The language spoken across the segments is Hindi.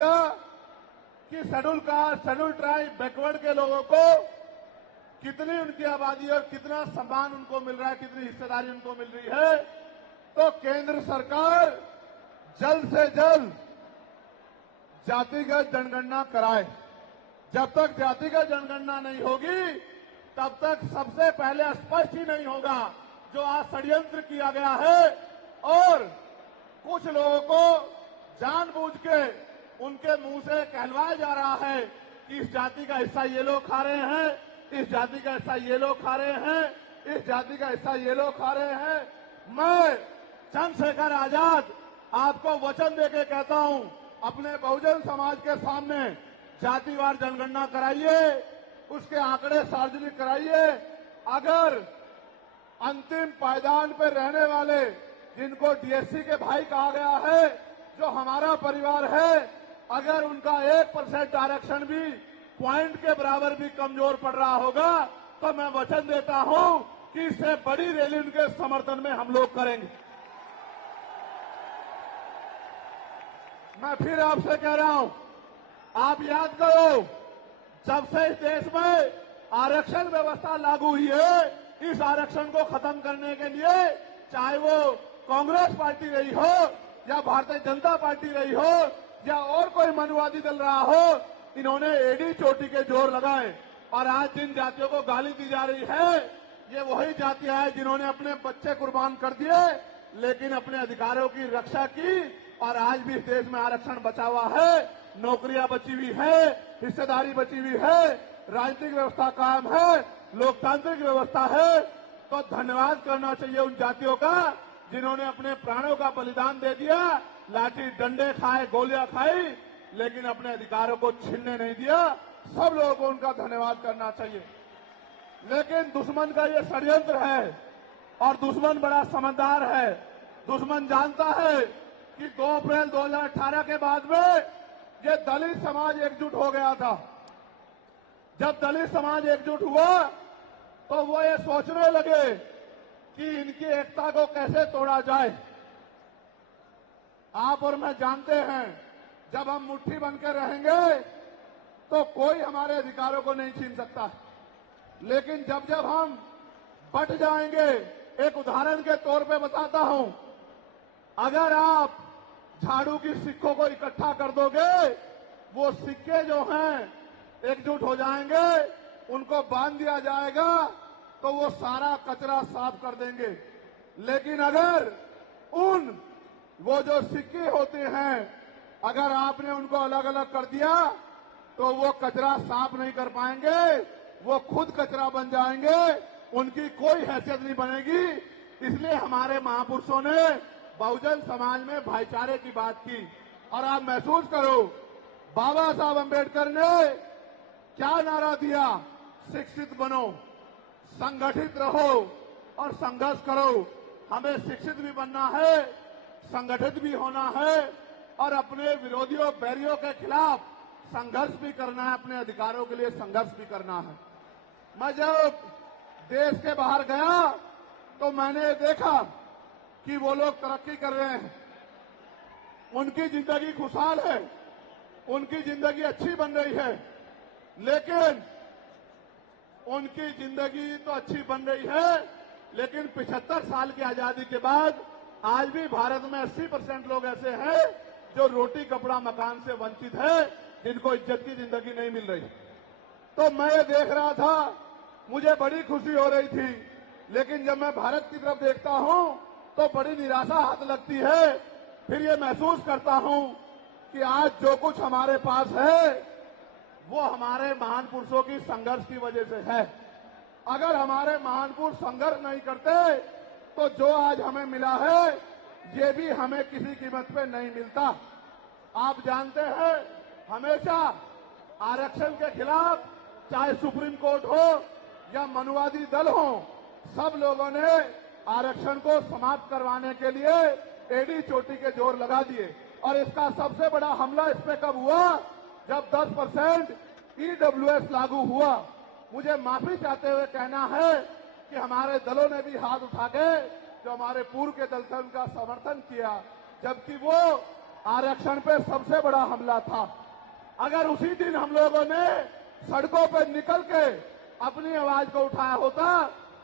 कि schedule caste, schedule tribe, backward के लोगों को कितनी उनकी आबादी और कितना सम्मान उनको मिल रहा है, कितनी हिस्सेदारी उनको मिल रही है। तो केंद्र सरकार जल्द से जल्द जातिगत जनगणना कराए। जब तक जातिगत जनगणना नहीं होगी तब तक सबसे पहले स्पष्ट ही नहीं होगा जो आज षड्यंत्र किया गया है और कुछ लोगों को जानबूझ के उनके मुंह से कहलवाया जा रहा है कि इस जाति का हिस्सा ये लोग खा रहे हैं, इस जाति का हिस्सा ये लोग खा रहे हैं, इस जाति का हिस्सा ये लोग खा रहे हैं। मैं चंद्रशेखर आजाद आपको वचन देके कहता हूं, अपने बहुजन समाज के सामने जातिवार जनगणना कराइए, उसके आंकड़े सार्वजनिक कराइए। अगर अंतिम पायदान पर रहने वाले जिनको डीएससी के भाई कहा गया है, जो हमारा परिवार है, अगर उनका 1% आरक्षण भी पॉइंट के बराबर भी कमजोर पड़ रहा होगा तो मैं वचन देता हूं कि इससे बड़ी रैली उनके समर्थन में हम लोग करेंगे। मैं फिर आपसे कह रहा हूं, आप याद करो, जब से इस देश में आरक्षण व्यवस्था लागू हुई है, इस आरक्षण को खत्म करने के लिए चाहे वो कांग्रेस पार्टी रही हो या भारतीय जनता पार्टी रही हो या और कोई मनुवादी दल रहा हो, इन्होंने एडी चोटी के जोर लगाए। और आज जिन जातियों को गाली दी जा रही है, ये वही जातियां हैं जिन्होंने अपने बच्चे कुर्बान कर दिए लेकिन अपने अधिकारों की रक्षा की और आज भी इस देश में आरक्षण बचा हुआ है, नौकरियां बची हुई है, हिस्सेदारी बची हुई है, राजनीतिक व्यवस्था कायम है, लोकतांत्रिक व्यवस्था है। तो धन्यवाद करना चाहिए उन जातियों का जिन्होंने अपने प्राणों का बलिदान दे दिया, लाठी डंडे खाए, गोलियां खाई, लेकिन अपने अधिकारों को छीनने नहीं दिया। सब लोगों को उनका धन्यवाद करना चाहिए। लेकिन दुश्मन का ये षड्यंत्र है और दुश्मन बड़ा समझदार है। दुश्मन जानता है कि 2 अप्रैल 2018 के बाद में ये दलित समाज एकजुट हो गया था। जब दलित समाज एकजुट हुआ तो वो ये सोचने लगे कि इनकी एकता को कैसे तोड़ा जाए। आप और मैं जानते हैं, जब हम मुट्ठी बनकर रहेंगे तो कोई हमारे अधिकारों को नहीं छीन सकता, लेकिन जब जब हम बट जाएंगे, एक उदाहरण के तौर पे बताता हूं, अगर आप झाड़ू की सिक्कों को इकट्ठा कर दोगे, वो सिक्के जो हैं एकजुट हो जाएंगे, उनको बांध दिया जाएगा तो वो सारा कचरा साफ कर देंगे। लेकिन अगर वो जो सिक्के होते हैं, अगर आपने उनको अलग अलग कर दिया तो वो कचरा साफ नहीं कर पाएंगे, वो खुद कचरा बन जाएंगे, उनकी कोई हैसियत नहीं बनेगी। इसलिए हमारे महापुरुषों ने बहुजन समाज में भाईचारे की बात की। और आप महसूस करो, बाबा साहब अम्बेडकर ने क्या नारा दिया? शिक्षित बनो, संगठित रहो और संघर्ष करो। हमें शिक्षित भी बनना है, संगठित भी होना है और अपने विरोधियों, बैरियों के खिलाफ संघर्ष भी करना है, अपने अधिकारों के लिए संघर्ष भी करना है। मैं जब देश के बाहर गया तो मैंने देखा कि वो लोग तरक्की कर रहे हैं, उनकी जिंदगी खुशहाल है, उनकी जिंदगी अच्छी बन रही है। लेकिन उनकी जिंदगी तो अच्छी बन रही है, लेकिन 75 साल की आजादी के बाद आज भी भारत में 80% लोग ऐसे हैं जो रोटी, कपड़ा, मकान से वंचित है, जिनको इज्जत की जिंदगी नहीं मिल रही। तो मैं ये देख रहा था, मुझे बड़ी खुशी हो रही थी, लेकिन जब मैं भारत की तरफ देखता हूं तो बड़ी निराशा हाथ लगती है। फिर ये महसूस करता हूं कि आज जो कुछ हमारे पास है वो हमारे महान पुरुषों की संघर्ष की वजह से है। अगर हमारे महान पुरुष संघर्ष नहीं करते तो जो आज हमें मिला है ये भी हमें किसी कीमत पे नहीं मिलता। आप जानते हैं, हमेशा आरक्षण के खिलाफ चाहे सुप्रीम कोर्ट हो या मनुवादी दल हो, सब लोगों ने आरक्षण को समाप्त करवाने के लिए एडी चोटी के जोर लगा दिए। और इसका सबसे बड़ा हमला इस पे कब हुआ? जब 10% ईडब्ल्यूएस लागू हुआ। मुझे माफी चाहते हुए कहना है कि हमारे दलों ने भी हाथ उठा के, जो हमारे पूर्व के दल थे, उनका समर्थन किया, जबकि वो आरक्षण पे सबसे बड़ा हमला था। अगर उसी दिन हम लोगों ने सड़कों पर निकल के अपनी आवाज को उठाया होता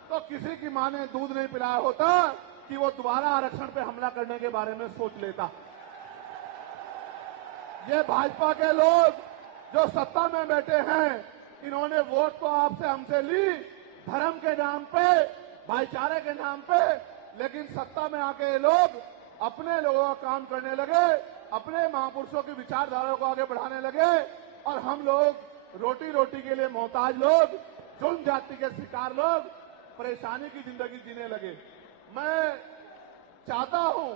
तो किसी की मां ने दूध नहीं पिलाया होता कि वो दोबारा आरक्षण पे हमला करने के बारे में सोच लेता। ये भाजपा के लोग जो सत्ता में बैठे हैं, इन्होंने वोट तो आपसे हमसे ली धर्म के नाम पे, भाईचारे के नाम पे, लेकिन सत्ता में आके ये लोग अपने लोगों का काम करने लगे, अपने महापुरुषों की विचारधारा को आगे बढ़ाने लगे और हम लोग रोटी रोटी के लिए मोहताज लोग, जुल्म जाति के शिकार लोग परेशानी की जिंदगी जीने लगे। मैं चाहता हूं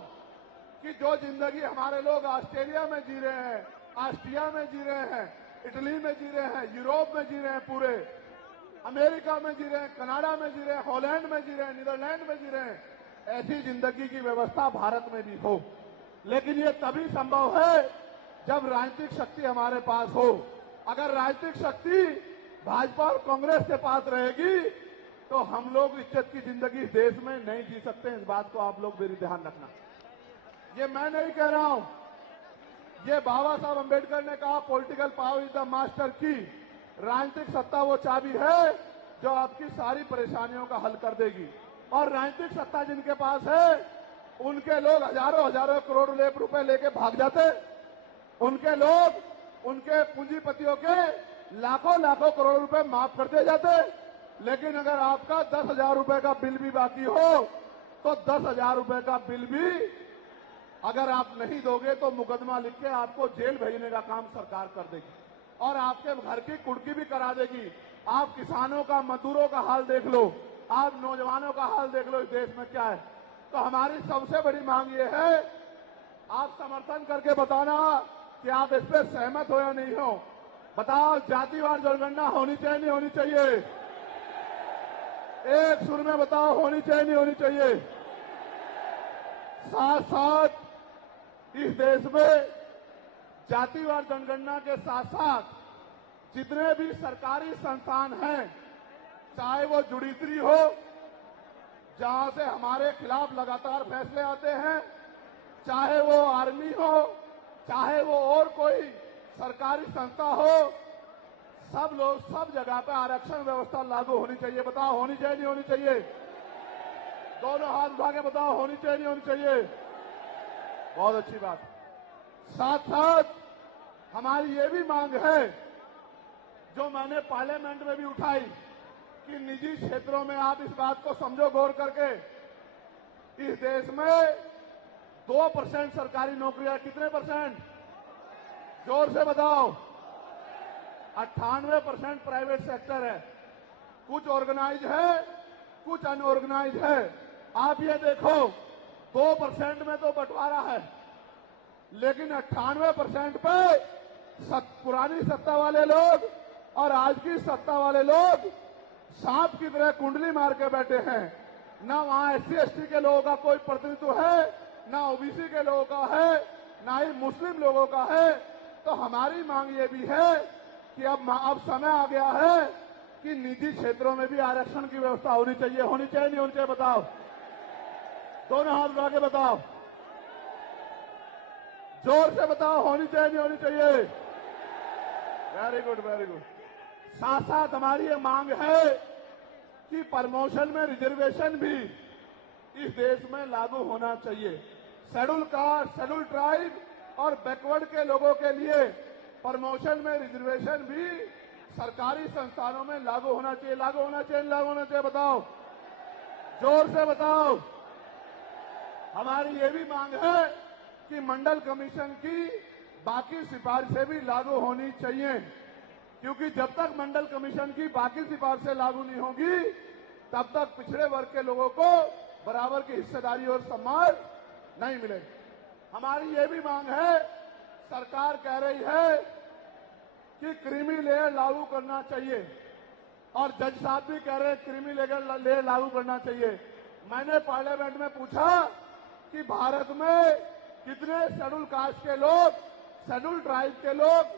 कि जो जिंदगी हमारे लोग ऑस्ट्रेलिया में जी रहे हैं, ऑस्ट्रिया में जी रहे हैं, इटली में जी रहे हैं, यूरोप में जी रहे हैं, पूरे अमेरिका में जी रहे हैं, कनाडा में जी रहे हैं, हॉलैंड में जी रहे हैं, नीदरलैंड में जी रहे हैं, ऐसी जिंदगी की व्यवस्था भारत में भी हो। लेकिन ये तभी संभव है जब राजनीतिक शक्ति हमारे पास हो। अगर राजनीतिक शक्ति भाजपा और कांग्रेस के पास रहेगी तो हम लोग इज्जत की जिंदगी इस देश में नहीं जी सकते। इस बात को आप लोग मेरी ध्यान रखना। ये मैं नहीं कह रहा हूं, ये बाबा साहब अंबेडकर ने कहा, political power is the master की। राजनीतिक सत्ता वो चाबी है जो आपकी सारी परेशानियों का हल कर देगी। और राजनीतिक सत्ता जिनके पास है उनके लोग हजारों हजारों करोड़ रुपए लेके भाग जाते, उनके लोग उनके पूंजीपतियों के लाखों लाखों करोड़ रुपए माफ करते जाते। लेकिन अगर आपका 10,000 रुपए का बिल भी बाकी हो तो 10,000 रुपए का बिल भी अगर आप नहीं दोगे तो मुकदमा लिख के आपको जेल भेजने का काम सरकार कर देगी और आपके घर की कुर्की भी करा देगी। आप किसानों का, मजदूरों का हाल देख लो, आप नौजवानों का हाल देख लो, इस देश में क्या है। तो हमारी सबसे बड़ी मांग ये है, आप समर्थन करके बताना कि आप इस पर सहमत हो या नहीं हो। बताओ, जातिवार जनगणना होनी चाहिए नहीं होनी चाहिए? एक सुर में बताओ, होनी चाहिए नहीं होनी चाहिए? साथ साथ इस देश में जातिवार जनगणना के साथ साथ जितने भी सरकारी संस्थान हैं, चाहे वो जुडिशरी हो जहां से हमारे खिलाफ लगातार फैसले आते हैं, चाहे वो आर्मी हो, चाहे वो और कोई सरकारी संस्था हो, सब लोग सब जगह पे आरक्षण व्यवस्था लागू होनी चाहिए। बताओ, होनी चाहिए नहीं होनी चाहिए? दोनों हाथ उठा के बताओ, होनी चाहिए नहीं होनी चाहिए? बहुत अच्छी बात। साथ साथ हमारी ये भी मांग है जो मैंने पार्लियामेंट में भी उठाई कि निजी क्षेत्रों में आप इस बात को समझो गौर करके, इस देश में 2% सरकारी नौकरियां, कितने परसेंट? जोर से बताओ। 98% प्राइवेट सेक्टर है। कुछ ऑर्गेनाइज है, कुछ अनऑर्गेनाइज है। आप ये देखो, 2% में तो बंटवारा है, लेकिन 98% पे पुरानी सत्ता वाले लोग और आज की सत्ता वाले लोग सांप की तरह कुंडली मार के बैठे हैं। ना वहां SC/ST के लोगों का कोई प्रतिनिधित्व है, ना OBC के लोगों का है, ना ही मुस्लिम लोगों का है। तो हमारी मांग ये भी है कि अब समय आ गया है कि निजी क्षेत्रों में भी आरक्षण की व्यवस्था होनी चाहिए। होनी चाहिए नहीं होनी चाहिए? बताओ, दोनों हाथ उठा के बताओ, जोर से बताओ, होनी चाहिए नहीं होनी चाहिए? Very good, very good. साथ साथ हमारी ये मांग है कि प्रमोशन में रिजर्वेशन भी इस देश में लागू होना चाहिए। शेड्यूल कास्ट, शेड्यूल ट्राइब और बैकवर्ड के लोगों के लिए प्रमोशन में रिजर्वेशन भी सरकारी संस्थानों में लागू होना चाहिए। लागू होना चाहिए, लागू होना चाहिए? बताओ, जोर से बताओ। हमारी ये भी मांग है कि मंडल कमीशन की बाकी सिफारिशें भी लागू होनी चाहिए, क्योंकि जब तक मंडल कमीशन की बाकी सिफारिशें लागू नहीं होगी तब तक पिछड़े वर्ग के लोगों को बराबर की हिस्सेदारी और सम्मान नहीं मिलेगा। हमारी ये भी मांग है, सरकार कह रही है कि क्रीमी लेयर लागू करना चाहिए और जज साहब भी कह रहे हैं क्रीमी लेयर लागू करना चाहिए। मैंने पार्लियामेंट में पूछा कि भारत में कितने शेड्यूल कास्ट के लोग, शेड्यूल ट्राइब के लोग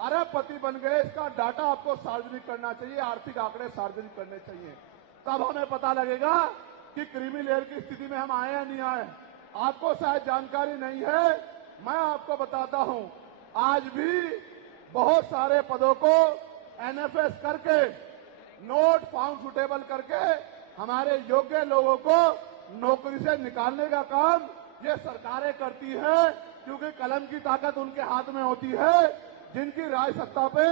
अरबपति बन गए, इसका डाटा आपको सार्वजनिक करना चाहिए, आर्थिक आंकड़े सार्वजनिक करने चाहिए। तब हमें पता लगेगा कि क्रीमी लेयर की स्थिति में हम आए या नहीं आए। आपको शायद जानकारी नहीं है मैं आपको बताता हूं, आज भी बहुत सारे पदों को एनएफएस करके, नोट फाउंड सुटेबल करके हमारे योग्य लोगों को नौकरी से निकालने का काम ये सरकारें करती है, क्योंकि कलम की ताकत उनके हाथ में होती है। जिनकी राज सत्ता पे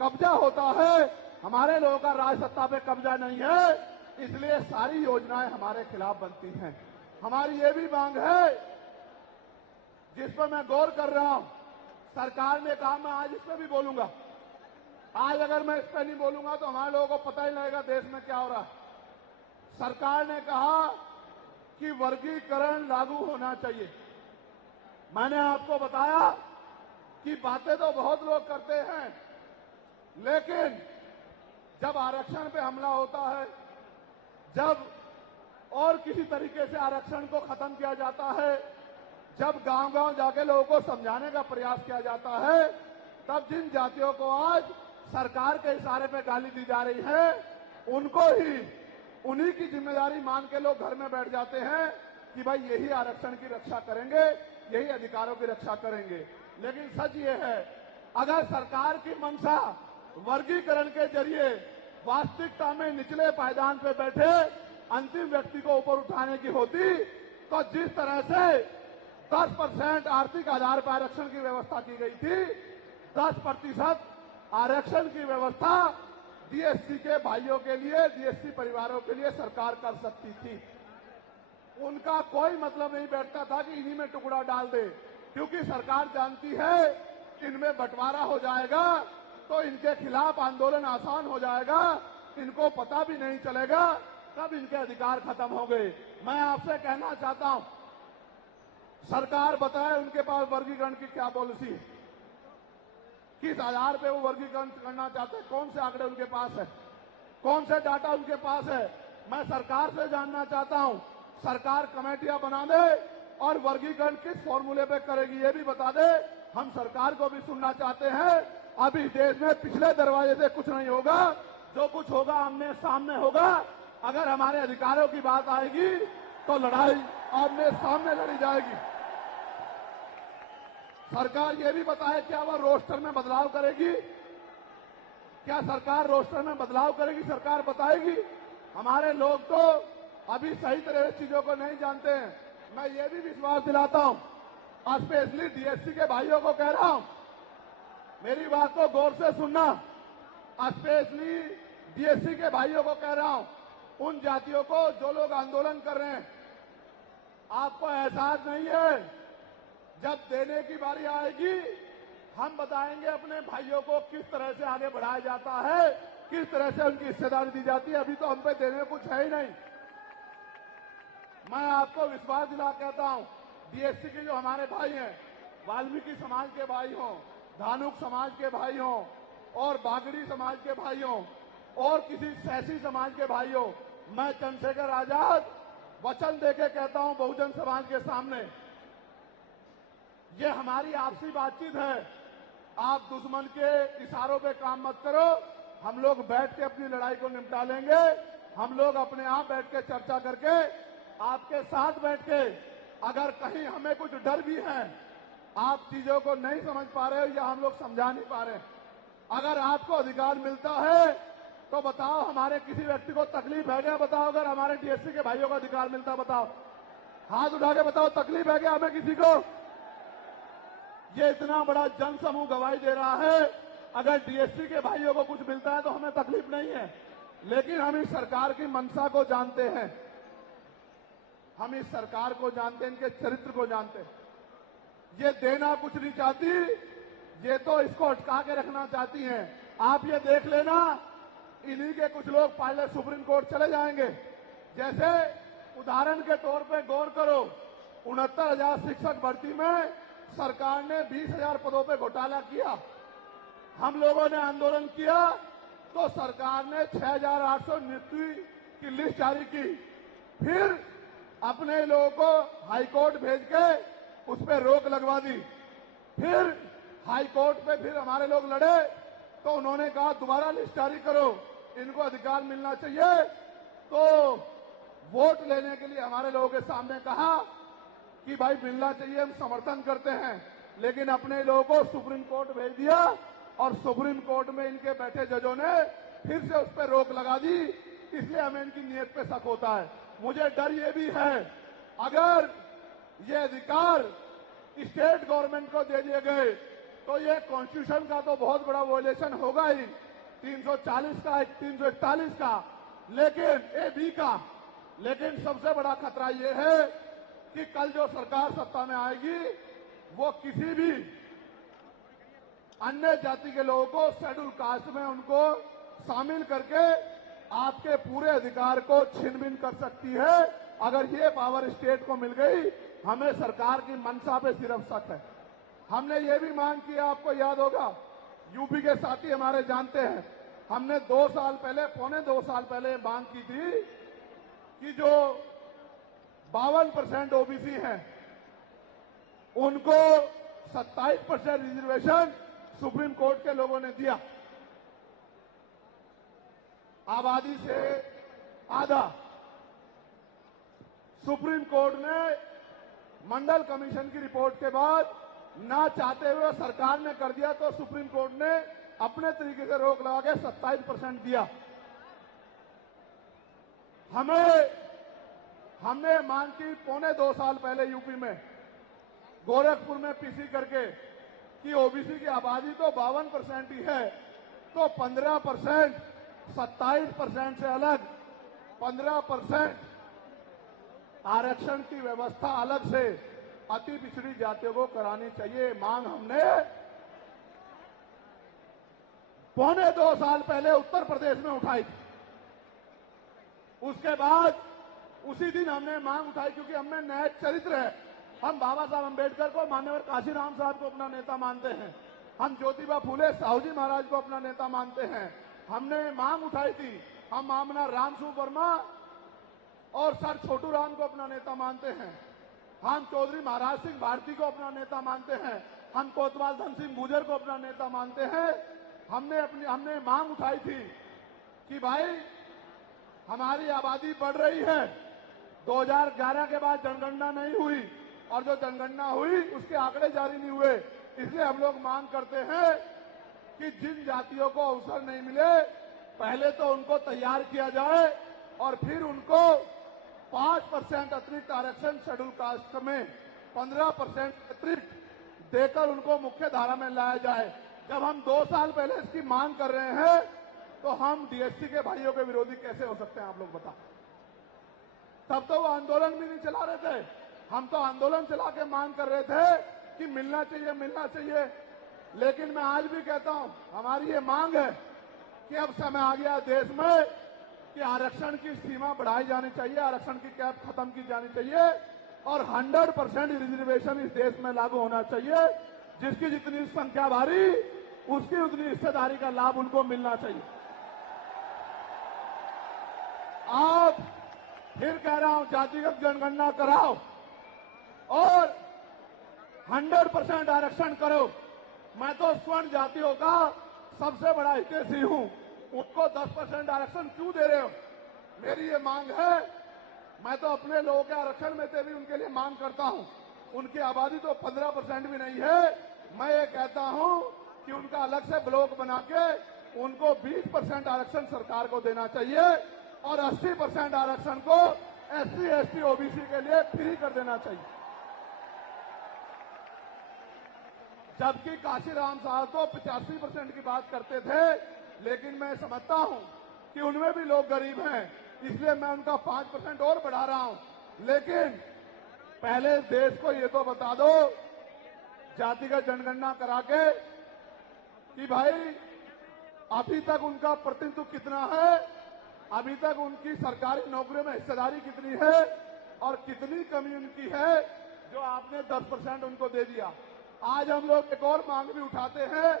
कब्जा होता है, हमारे लोगों का राज सत्ता पे कब्जा नहीं है, इसलिए सारी योजनाएं हमारे खिलाफ बनती हैं। हमारी ये भी मांग है, जिस पर मैं गौर कर रहा हूं, सरकार ने कहा, मैं आज इस पर भी बोलूंगा। आज अगर मैं इस पर नहीं बोलूंगा तो हमारे लोगों को पता ही नहीं लगेगा देश में क्या हो रहा है। सरकार ने कहा कि वर्गीकरण लागू होना चाहिए। मैंने आपको बताया कि बातें तो बहुत लोग करते हैं, लेकिन जब आरक्षण पे हमला होता है, जब और किसी तरीके से आरक्षण को खत्म किया जाता है, जब गांव-गांव जाके लोगों को समझाने का प्रयास किया जाता है, तब जिन जातियों को आज सरकार के इशारे पे गाली दी जा रही है, उनको ही उन्हीं की जिम्मेदारी मान के लोग घर में बैठ जाते हैं कि भाई यही आरक्षण की रक्षा करेंगे, यही अधिकारों की रक्षा करेंगे। लेकिन सच ये है, अगर सरकार की मंशा वर्गीकरण के जरिए वास्तविकता में निचले पायदान पे बैठे अंतिम व्यक्ति को ऊपर उठाने की होती, तो जिस तरह से 10% आर्थिक आधार पर आरक्षण की व्यवस्था की गई थी, 10% आरक्षण की व्यवस्था डीएससी के भाइयों के लिए, डीएससी परिवारों के लिए सरकार कर सकती थी। उनका कोई मतलब नहीं बैठता था कि इन्हीं में टुकड़ा डाल दे, क्योंकि सरकार जानती है इनमें बंटवारा हो जाएगा तो इनके खिलाफ आंदोलन आसान हो जाएगा, इनको पता भी नहीं चलेगा कब इनके अधिकार खत्म हो गए। मैं आपसे कहना चाहता हूं, सरकार बताए उनके पास वर्गीकरण की क्या पॉलिसी है, किस आधार पे वो वर्गीकरण करना चाहते हैं, कौन से आंकड़े उनके पास है, कौन से डाटा उनके पास है। मैं सरकार से जानना चाहता हूं, सरकार कमेटियां बना दे और वर्गीकरण किस फॉर्मूले पे करेगी ये भी बता दे। हम सरकार को भी सुनना चाहते हैं। अभी देश में पिछले दरवाजे से कुछ नहीं होगा, जो कुछ होगा आमने सामने होगा। अगर हमारे अधिकारों की बात आएगी तो लड़ाई आमने सामने लड़ी जाएगी। सरकार ये भी बताए क्या वह रोस्टर में बदलाव करेगी, क्या सरकार रोस्टर में बदलाव करेगी, सरकार बताएगी। हमारे लोग तो अभी सही तरह से चीजों को नहीं जानते हैं। मैं ये भी विश्वास दिलाता हूं, स्पेशली डीएससी के भाइयों को कह रहा हूं, मेरी बात को गौर से सुनना। स्पेशली डीएससी के भाइयों को कह रहा हूं, उन जातियों को जो लोग आंदोलन कर रहे हैं, आपको एहसास नहीं है, जब देने की बारी आएगी हम बताएंगे अपने भाइयों को किस तरह से आगे बढ़ाया जाता है, किस तरह से उनकी हिस्सेदारी दी जाती है। अभी तो हम पे देने कुछ है ही नहीं। मैं आपको विश्वास दिला कहता हूं, डीएससी के जो हमारे भाई हैं, वाल्मीकि समाज के भाई हों, धानुक समाज के भाई हों और बागड़ी समाज के भाई हों और किसी सैसी समाज के भाई हों, मैं चंद्रशेखर आजाद वचन देके कहता हूं बहुजन समाज के सामने, ये हमारी आपसी बातचीत है। आप दुश्मन के इशारों पे काम मत करो, हम लोग बैठ के अपनी लड़ाई को निपटा लेंगे। हम लोग अपने आप बैठ के चर्चा करके आपके साथ बैठ के, अगर कहीं हमें कुछ डर भी है, आप चीजों को नहीं समझ पा रहे हो या हम लोग समझा नहीं पा रहे, अगर आपको अधिकार मिलता है तो बताओ, हमारे किसी व्यक्ति को तकलीफ है क्या? बताओ, अगर हमारे डीएससी के भाइयों को अधिकार मिलता, बताओ, हाथ उठा के बताओ, तकलीफ है क्या हमें किसी को? ये इतना बड़ा जन समूह गवाही दे रहा है, अगर डीएससी के भाइयों को कुछ मिलता है तो हमें तकलीफ नहीं है। लेकिन हम इस सरकार की मंशा को जानते हैं, हम इस सरकार को जानते हैं, इनके चरित्र को जानते हैं। ये देना कुछ नहीं चाहती, ये तो इसको अटका के रखना चाहती हैं। आप ये देख लेना, इन्हीं के कुछ लोग पायलट सुप्रीम कोर्ट चले जाएंगे। जैसे उदाहरण के तौर पे गौर करो, 69,000 शिक्षक भर्ती में सरकार ने 20,000 पदों पे घोटाला किया। हम लोगों ने आंदोलन किया तो सरकार ने 6,800 नियुक्ति की लिस्ट जारी की। फिर अपने लोगों को हाईकोर्ट भेज के उस पर रोक लगवा दी। फिर हाईकोर्ट पे फिर हमारे लोग लड़े तो उन्होंने कहा दोबारा लिस्ट जारी करो, इनको अधिकार मिलना चाहिए। तो वोट लेने के लिए हमारे लोगों के सामने कहा कि भाई मिलना चाहिए, हम समर्थन करते हैं, लेकिन अपने लोगों को सुप्रीम कोर्ट भेज दिया और सुप्रीम कोर्ट में इनके बैठे जजों ने फिर से उस पर रोक लगा दी। इसलिए हमें इनकी नीयत पे शक होता है। मुझे डर ये भी है, अगर ये अधिकार स्टेट गवर्नमेंट को दे दिए गए तो ये कॉन्स्टिट्यूशन का तो बहुत बड़ा वॉयलेशन होगा ही, 340 का, 341 का, लेकिन AB का। लेकिन सबसे बड़ा खतरा ये है कि कल जो सरकार सत्ता में आएगी वो किसी भी अन्य जाति के लोगों को शेड्यूल कास्ट में उनको शामिल करके आपके पूरे अधिकार को छिन-भिन कर सकती है। अगर ये पावर स्टेट को मिल गई, हमें सरकार की मंशा पे सिर्फ शक है। हमने ये भी मांग किया, आपको याद होगा, यूपी के साथी हमारे जानते हैं, हमने 2 साल पहले, पौने 2 साल पहले मांग की थी कि जो 52% ओबीसी हैं उनको 27% रिजर्वेशन सुप्रीम कोर्ट के लोगों ने दिया, आबादी से आधा। सुप्रीम कोर्ट ने मंडल कमीशन की रिपोर्ट के बाद ना चाहते हुए सरकार ने कर दिया, तो सुप्रीम कोर्ट ने अपने तरीके से रोक लगा के 27% दिया। हमने मांग की पौने 2 साल पहले यूपी में गोरखपुर में पीसी करके कि ओबीसी की आबादी तो 52% ही है, तो 15%, 27% से अलग 15% आरक्षण की व्यवस्था अलग से अति पिछड़ी जातियों को करानी चाहिए। मांग हमने पौने 2 साल पहले उत्तर प्रदेश में उठाई थी। उसके बाद उसी दिन हमने मांग उठाई, क्योंकि हमें न्याय चरित्र है। हम बाबा साहब अम्बेडकर को, माननीय काशीराम साहब को अपना नेता मानते हैं, हम ज्योतिबा फूले साहू जी महाराज को अपना नेता मानते हैं। हमने मांग उठाई थी, हम मामला रामसू वर्मा और सर छोटू राम को अपना नेता मानते हैं, हम चौधरी महाराज सिंह भारती को अपना नेता मानते हैं, हम कोतवाल धन सिंह गुर्जर को अपना नेता मानते हैं। हमने मांग उठाई थी कि भाई हमारी आबादी बढ़ रही है, 2011 के बाद जनगणना नहीं हुई और जो जनगणना हुई उसके आंकड़े जारी नहीं हुए। इसलिए हम लोग मांग करते हैं कि जिन जातियों को अवसर नहीं मिले, पहले तो उनको तैयार किया जाए और फिर उनको 5% अतिरिक्त आरक्षण शेड्यूल कास्ट में 15% अतिरिक्त देकर उनको मुख्य धारा में लाया जाए। जब हम 2 साल पहले इसकी मांग कर रहे हैं तो हम डीएससी के भाइयों के विरोधी कैसे हो सकते हैं, आप लोग बताओ। तब तो वो आंदोलन भी नहीं चला रहे थे, हम तो आंदोलन चला के मांग कर रहे थे कि मिलना चाहिए, मिलना चाहिए। लेकिन मैं आज भी कहता हूं, हमारी ये मांग है कि अब समय आ गया देश में कि आरक्षण की सीमा बढ़ाई जानी चाहिए, आरक्षण की कैप खत्म की जानी चाहिए और 100% रिजर्वेशन इस देश में लागू होना चाहिए। जिसकी जितनी संख्या भारी, उसकी उतनी हिस्सेदारी का लाभ उनको मिलना चाहिए। आप फिर कह रहा हूं, जातिगत जनगणना कराओ और 100% आरक्षण करो। मैं तो स्वर्ण जातियों का सबसे बड़ा हितैषी हूं, उनको 10% आरक्षण क्यों दे रहे हो? मेरी ये मांग है। मैं तो अपने लोगों के आरक्षण में से भी उनके लिए मांग करता हूं। उनकी आबादी तो 15% भी नहीं है। मैं ये कहता हूं कि उनका अलग से ब्लॉक बना के उनको 20% आरक्षण सरकार को देना चाहिए और 80% आरक्षण को SC, ST, OBC के लिए फ्री कर देना चाहिए। जबकि काशीराम साहब तो 85% की बात करते थे, लेकिन मैं समझता हूं कि उनमें भी लोग गरीब हैं, इसलिए मैं उनका 5% और बढ़ा रहा हूं। लेकिन पहले देश को ये तो बता दो, जातिगत जनगणना करा के, कि भाई अभी तक उनका प्रतिनिधित्व कितना है, अभी तक उनकी सरकारी नौकरियों में हिस्सेदारी कितनी है और कितनी कमी उनकी है जो आपने 10% उनको दे दिया। आज हम लोग एक और मांग भी उठाते हैं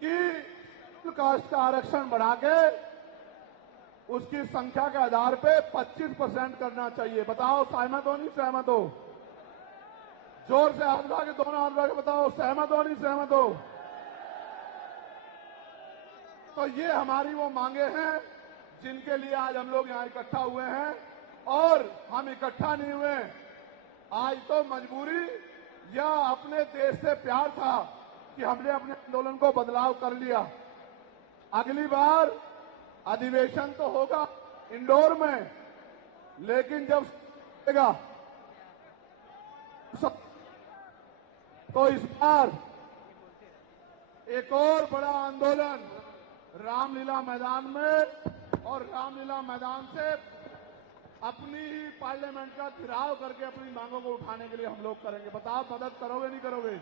कि कास्ट का आरक्षण बढ़ा के उसकी संख्या के आधार पे 25% करना चाहिए। बताओ सहमत हो नहीं सहमत हो? जोर से हाथ उठा के, दोनों हाथ उठा के बताओ सहमत हो नहीं सहमत हो? तो ये हमारी वो मांगे हैं जिनके लिए आज हम लोग यहाँ इकट्ठा हुए हैं और हम इकट्ठा नहीं हुए। आज तो मजबूरी या अपने देश से प्यार था कि हमने अपने आंदोलन को बदलाव कर लिया। अगली बार अधिवेशन तो होगा इंदौर में, लेकिन जब तो इस बार एक और बड़ा आंदोलन रामलीला मैदान में, और रामलीला मैदान से अपनी ही पार्लियामेंट का घेराव करके अपनी मांगों को उठाने के लिए हम लोग करेंगे। बताओ मदद करोगे नहीं करोगे?